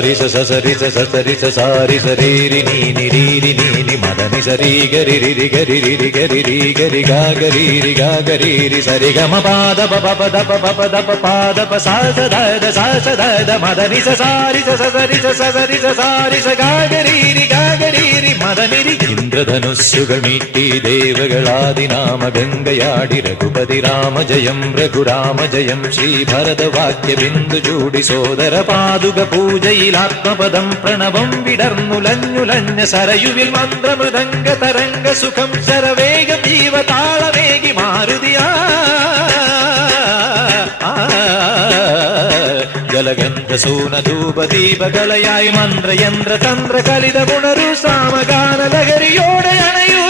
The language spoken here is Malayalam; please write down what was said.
സരി സ സരി സ സരി സ സാരി സരീരി നീനി രീരി നീനി മദനി സരി ഗരി രി ഗരി രി ഗരി രി ഗരി ഗ ഗരി രി ഗ ഗരി രി സരി ഗ മ പാദ പ പ ദ പ പ ദ പ പാദ പ സ സ ദ ദ സ സ ദ ദ മദനി സ സാരി സ സരി സ സരി സ സാരി സ ഗ ഗരി രി ഗ ഗരി രി മദനി രി ഇന്ദ്രധനുസ്സുകൾ മീട്ടി ദേവകളാദിനാമ ഗംഗയാടി രഘുപതി രാമ ജയം രഘുരാമ ജയം ശ്രീഭരതവാക്യ ബിന്ദു ചൂടി സോദര പാതുക പൂജയിൽ ആത്മപദം പ്രണവം വിടർന്നുലഞ്ഞുലഞ്ഞ സരയുവിൽ മന്ത്രമൃദംഗ തരംഗ സുഖം ശരവേഗം ജീവതാളമേകി മാരുതിയാ ജലഗന്ധ സൂനധൂപദീപകളയായി മന്ത്രയന്ത്ര തന്ത്ര കലിത ഗുണരു സാമഗാന ലഹരിയോടെ അണയൂ